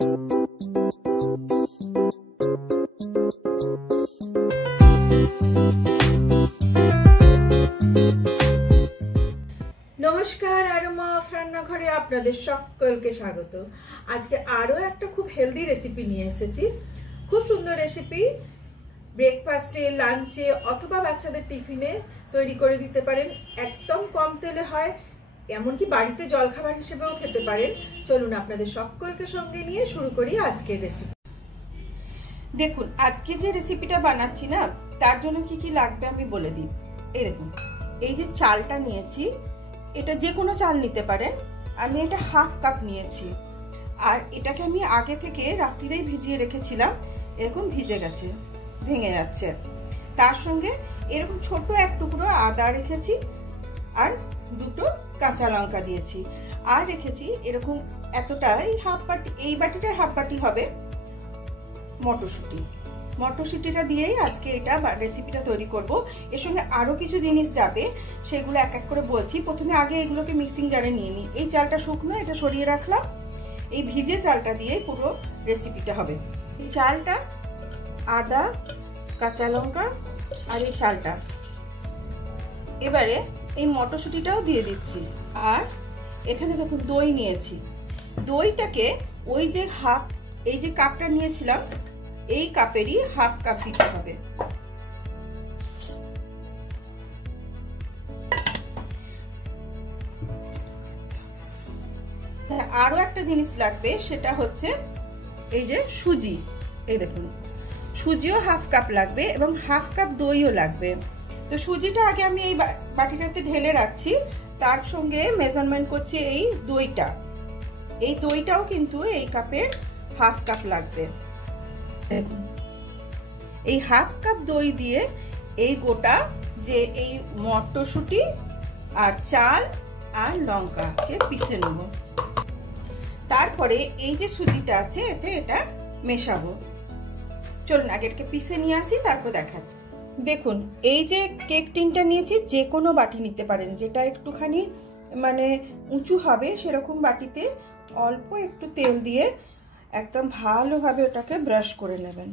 নমস্কার, aroma of রান্নাঘরে আপনাদের সকলকে স্বাগত। আজকে আরো একটা খুব হেলদি রেসিপি নিয়ে এসেছি। খুব সুন্দর রেসিপি, ব্রেকফাস্টে, লাঞ্চে অথবা বাচ্চাদের টিফিনে তৈরি করে দিতে পারেন। একদম কম তেলে হয়, এমনকি বাড়িতে জলখাবার হিসেবেও খেতে পারেন। চলুন আপনাদের সকলকে সঙ্গে নিয়ে শুরু করি আজকের রেসিপি। দেখুন, আজকে যে রেসিপিটা বানাচ্ছি না, তার জন্য কি কি লাগবে আমি বলে দিই। এই দেখুন, এই যে চালটা নিয়েছি, এটা যে কোনো চাল নিতে পারেন। আমি এটা হাফ কাপ নিয়েছি, আর এটাকে আমি আগে থেকে রাত্রিরেই ভিজিয়ে রেখেছিলাম। এরকম ভিজে গেছে, ভেঙে যাচ্ছে। তার সঙ্গে এরকম ছোট এক টুকরো আদা রেখেছি, আর দুটো কাঁচা লঙ্কা দিয়েছি, আর রেখেছি এরকম এতটাই হাফ বাটি, এই বাটিটার হাফ বাটি হবে মটরশুঁটি। মটরশুঁটিটা দিয়েই আজকে এটা রেসিপিটা তৈরি করব। এর সঙ্গে আরো কিছু জিনিস যাবে, সেগুলো এক এক করে বলছি। প্রথমে আগে এগুলোকে মিক্সিং জারে নিয়ে নিই। এই চালটা শুকনো, এটা সরিয়ে রাখলাম। এই ভিজে চালটা দিয়ে পুরো রেসিপিটা হবে। এই চালটা, আদা, কাঁচা লঙ্কা আর এই চালটা, এবারে এই মটরশুঁটিটাও দিয়ে দিচ্ছি। আর এখানে দেখুন দই নিয়েছি। দইটাকে ওই যে এই যে কাপটা নিয়েছিলাম, এই কাপেরই হাফ কাপ দিতে হবে। আরো একটা জিনিস লাগবে, সেটা হচ্ছে এই যে সুজি। এই দেখুন, সুজিও হাফ কাপ লাগবে এবং হাফ কাপ দইও লাগবে। তো সুজিটা আগে আমি এই বাটিটাতে ঢেলে রাখছি। তার সঙ্গে মেজারমেন্ট করছি এই দইটা। এই দইটাও কিন্তু এই কাপের হাফ কাপ লাগবে। দেখুন, এই হাফ কাপ দই দিয়ে এই গোটা যে এই মটরশুঁটি আর চাল আর লঙ্কাকে পিষে নেব। তারপরে এই যে সুজিটা আছে, এতে এটা মেশাবো। চলুন আগে এটাকে পিষে নিয়ে আসি, তারপর দেখাচ্ছি। দেখুন, এই যে কেক টিনটা নিয়েছি, যে কোনো বাটি নিতে পারেন, যেটা একটুখানি মানে উঁচু হবে সেরকম বাটিতে অল্প একটু তেল দিয়ে একদম ভালোভাবে ওটাকে ব্রাশ করে নেবেন।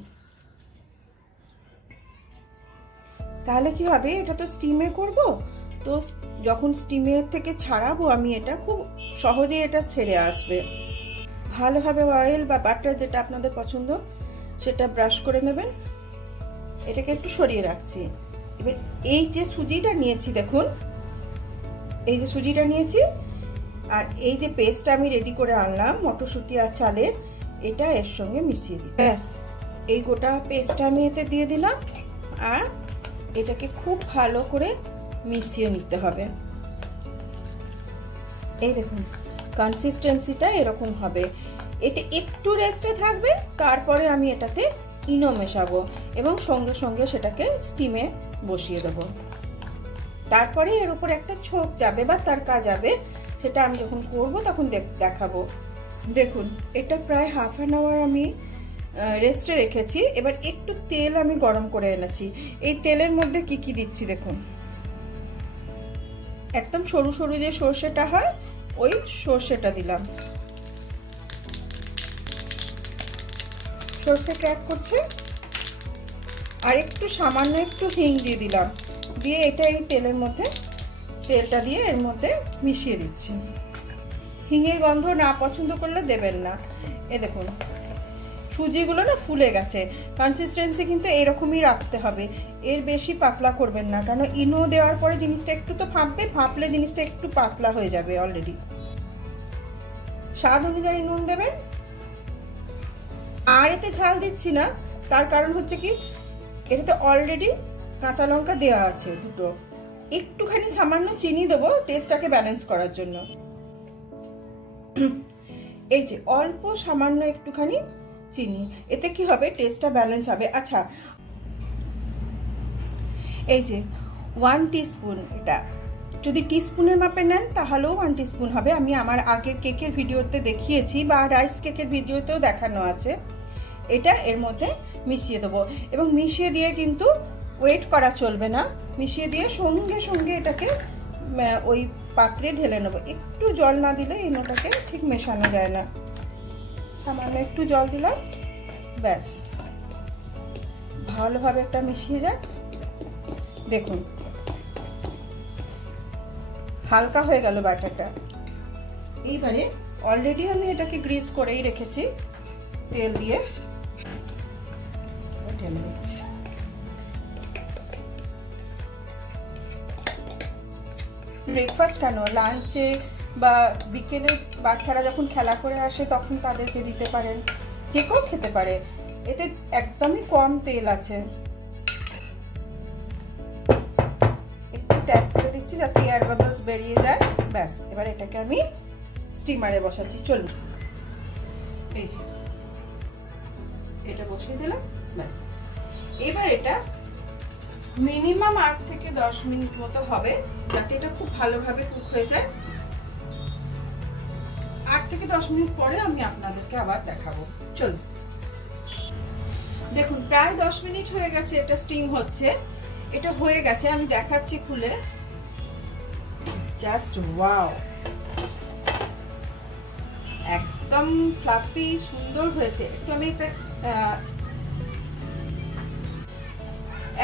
তাহলে কি হবে, এটা তো স্টিমে করব, তো যখন স্টিমের থেকে ছাড়াবো আমি, এটা খুব সহজেই এটা ছেড়ে আসবে। ভালোভাবে অয়েল বা বাটার, যেটা আপনাদের পছন্দ, সেটা ব্রাশ করে নেবেন। এটাকে একটু সরিয়ে রাখছি। এবার এই যে সুজিটা নিয়েছি, দেখুন এই যে সুজিটা নিয়েছি, আর এই যে পেস্টটা আমি রেডি করে আনলাম মটরশুঁটি আর চালের, এটা এর সঙ্গে মিশিয়ে দিচ্ছি। ব্যাস, এই গোটা পেস্টটা আমি এতে দিয়ে দিলাম, আর এটাকে খুব ভালো করে মিশিয়ে নিতে হবে। এই দেখুন, কনসিস্টেন্সিটা এরকম হবে। এটা একটু রেস্টে থাকবে, তারপরে আমি এটাতে ইনো মেশাবো এবং সঙ্গে সঙ্গে সেটাকে স্টিমে বসিয়ে দেবো। তারপরে এর উপর একটা ছোপ যাবে বা তারকা যাবে, সেটা আমি যখন করব তখন দেখাবো। দেখুন, এটা প্রায় হাফ অ্যান আওয়ার আমি রেস্টে রেখেছি। এবার একটু তেল আমি গরম করে এনেছি। এই তেলের মধ্যে কি কি দিচ্ছি দেখুন, একদম সরু সরু যে সর্ষেটা হয়, ওই সর্ষেটা দিলাম। সর্ষে ক্র্যাক করছে, আর একটু সামান্য একটু হিং দিয়ে দিলাম। দিয়ে এটা এই তেলের মধ্যে, তেলটা দিয়ে এর মধ্যে মিশিয়ে দিচ্ছি। হিঙের গন্ধ না পছন্দ করলে দেবেন না। এ দেখুন, সুজিগুলো না ফুলে গেছে। কনসিস্টেন্সি কিন্তু এরকমই রাখতে হবে, এর বেশি পাতলা করবেন না, কারণ ইনো দেওয়ার পরে জিনিসটা একটু তো ফাঁপবে, ফাঁপলে জিনিসটা একটু পাতলা হয়ে যাবে অলরেডি। স্বাদ অনুযায়ী নুন দেবেন। আর এতে ঝাল দিচ্ছি না, তার কারণ হচ্ছে কি, এটাতে অলরেডি কাঁচা লঙ্কা দেওয়া আছে দুটো। একটুখানি সামান্য চিনি দেবো টেস্টটাকে ব্যালেন্স করার জন্য। এই যে অল্প সামান্য একটুখানি চিনি, এতে কি হবে, টেস্টটা ব্যালেন্স হবে। আচ্ছা, এই যে 1 টিস্পুন, এটা যদি টিস্পুনের মাপে নেন তাহলেও 1 টিস্পুন হবে। আমি আমার আগের কেকের ভিডিওতে দেখিয়েছি, বা রাইস কেকের ভিডিওতেও দেখানো আছে। এটা এর মধ্যে মিশিয়ে দেবো, এবং মিশিয়ে দিয়ে কিন্তু ওয়েট করা চলবে না। মিশিয়ে দিয়ে সঙ্গে সঙ্গে এটাকে ওই পাত্রে ঢেলে নেবো। একটু জল না দিলে ইনোটাকে ঠিক মেশানো যায় না। সামান্য একটু জল দিলাম, ব্যাস ভালোভাবে একটা মিশিয়ে যাক। দেখুন হালকা হয়ে গেল বাটারটা। এইবারে অলরেডি আমি এটাকে গ্রিস করেই রেখেছি তেল দিয়ে, ঢেলে দিচ্ছি। ব্রেকফাস্ট কেন, লাঞ্চে বা বিকেলে বাচ্চারা যখন খেলা করে আসে তখন তাদেরকে দিতে পারেন, যে কেউ খেতে পারে। এতে একদমই কম তেল আছে। একটু ট্যাপ করে দিচ্ছি যাতে এয়ার বাবলস বেরিয়ে যায়, ব্যাস। এবার এটাকে আমি স্টিমারে বসাচ্ছি। চলুন, এই যে এটা বসিয়ে দিলাম, ব্যাস। এবার এটা মিনিমাম 8 থেকে 10 মিনিট মতো হবে, যাতে এটা খুব ভালোভাবে কুক হয়ে যায়। 8 থেকে 10 মিনিট পরে আমি আপনাদেরকে আবার দেখাবো। চলুন, দেখুন প্রায় 10 মিনিট হয়ে গেছে, এটা স্টিম হচ্ছে। এটা হয়ে গেছে, আমি দেখাচ্ছি খুলে। জাস্ট ওয়াও, একদম ফ্লাফি সুন্দর হয়েছে। একটু আমি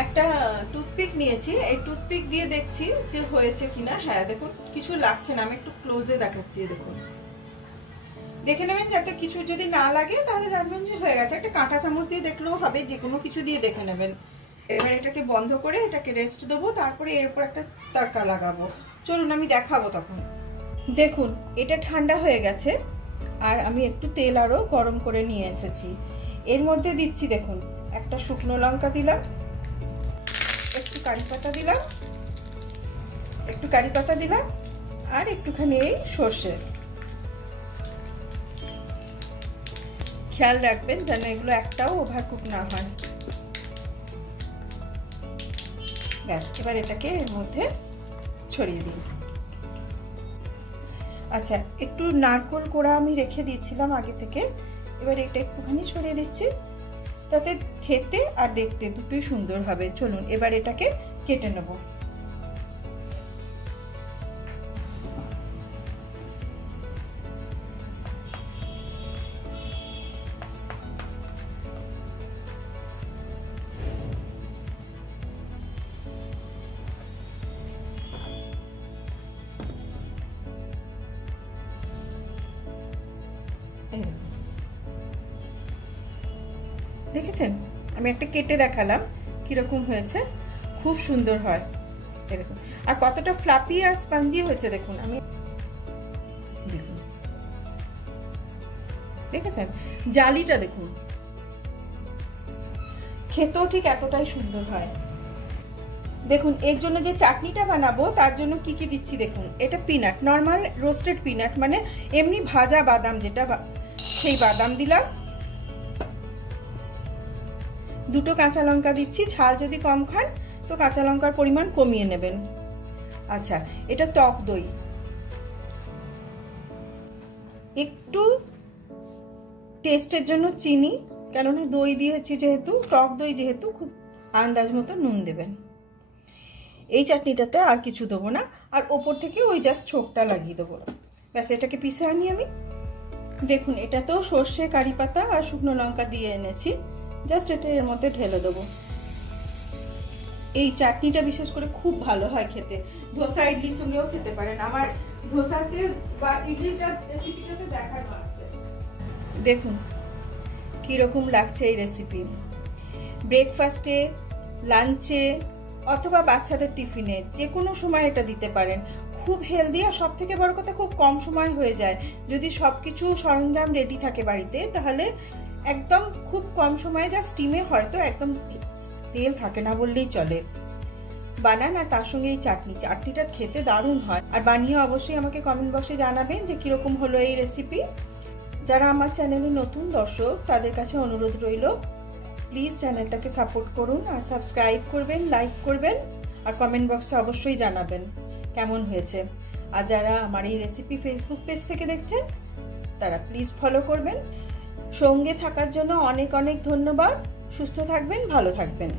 একটা টুথপিক নিয়েছি, এই টুথপিক দিয়ে দেখছি যে হয়েছে কিনা। হ্যাঁ দেখুন, কিছু লাগছে না। আমি একটু ক্লোজে দেখাচ্ছি, দেখুন দেখে নেবেন, যাতে কিছু যদি না লাগে তাহলে জানবেন যে হয়ে গেছে। একটা কাঁটা চামচ দিয়ে দেখলেও হবে, যে কোনো কিছু দিয়ে দেখে নেবেন। এবার এটাকে বন্ধ করে এটাকে রেস্ট দেবো, তারপরে এর উপর একটা তড়কা লাগাবো। চলুন আমি দেখাবো তখন। দেখুন এটা ঠান্ডা হয়ে গেছে, আর আমি একটু তেল আরো গরম করে নিয়ে এসেছি। এর মধ্যে দিচ্ছি, দেখুন একটা শুকনো লঙ্কা দিলাম, একটু কারি পাতা দিলাম, আর একটুখানি এই সর্ষে। খেয়াল রাখবেন যেন এগুলো একটাও ওভারকুক না হয়, ব্যাস। এবার এটাকে এর মধ্যে ছড়িয়ে দিই। আচ্ছা, একটু নারকেল কোড়া আমি রেখে দিয়েছিলাম আগে থেকে, এবার এটা একটুখানি ছড়িয়ে দিচ্ছি, তাতে খেতে আর দেখতে দুটোই সুন্দর হবে। চলুন এবার এটাকে কেটে নেব। দেখেছেন, আমি একটা কেটে দেখালাম কিরকম হয়েছে, খুব সুন্দর হয়। দেখুন আর কতটা ফ্লাফি আর স্পঞ্জি হয়েছে, দেখুন। আমি দেখুন, দেখেছেন জালিটা, দেখুন খেতেও ঠিক এতটাই সুন্দর হয়। দেখুন এর জন্য যে চাটনিটা বানাবো তার জন্য কি কি দিচ্ছি দেখুন। এটা পিনাট, নর্মাল রোস্টেড পিনাট, মানে এমনি ভাজা বাদাম যেটা, সেই বাদাম দিলাম। দুটো কাঁচা লঙ্কা দিচ্ছি, ঝাল যদি কম খান তো কাঁচা লঙ্কার পরিমাণ কমিয়ে নেবেন। আচ্ছা, এটা টক দই, একটু টেস্টের জন্য চিনি, কেননা দই দিয়েছি যেহেতু, টক দই যেহেতু, খুব আন্দাজ মতো নুন দেবেন। এই চাটনিটাতে আর কিছু দেবো না, আর ওপর থেকে ওই জাস্ট ছোকটা লাগিয়ে দেবো, ব্যাস। এটাকে পিষে আনি আমি। দেখুন এটাতেও সর্ষে, কারি পাতা আর শুকনো লঙ্কা দিয়ে এনেছি, জাস্ট এটা এর মধ্যে ঢেলে দেবো। এই চাটনিটা বিশেষ করে খুব ভালো হয় খেতে, ধোসা ইডলির সঙ্গেও খেতে পারেন। আমার ধোসাতে বা ইডলিটা রেসিপিটাতে দেখানো আছে। দেখুন কিরকম লাগছে এই রেসিপি। ব্রেকফাস্টে, লাঞ্চে অথবা বাচ্চাদের টিফিনে যে কোনো সময় এটা দিতে পারেন। খুব হেলদি, আর সব থেকে বড় কথা খুব কম সময় হয়ে যায়। যদি সবকিছু সরঞ্জাম রেডি থাকে বাড়িতে, তাহলে একদম খুব কম সময়ে, যা স্টিমে হয়তো একদম তেল থাকে না বললেই চলে। বানান, আর তার সঙ্গে এই চাটনিটা খেতে দারুণ হয়। আর বানিয়ে অবশ্যই আমাকে কমেন্ট বক্সে জানাবেন যে কিরকম হলো এই রেসিপি। যারা আমার চ্যানেলে নতুন দর্শক, তাদের কাছে অনুরোধ রইল, প্লিজ চ্যানেলটাকে সাপোর্ট করুন, আর সাবস্ক্রাইব করবেন, লাইক করবেন, আর কমেন্ট বক্সে অবশ্যই জানাবেন কেমন হয়েছে। আর যারা আমার এই রেসিপি ফেসবুক পেজ থেকে দেখছেন, তারা প্লিজ ফলো করবেন। সঙ্গে থাকার জন্য অনেক অনেক ধন্যবাদ। সুস্থ থাকবেন, ভালো থাকবেন।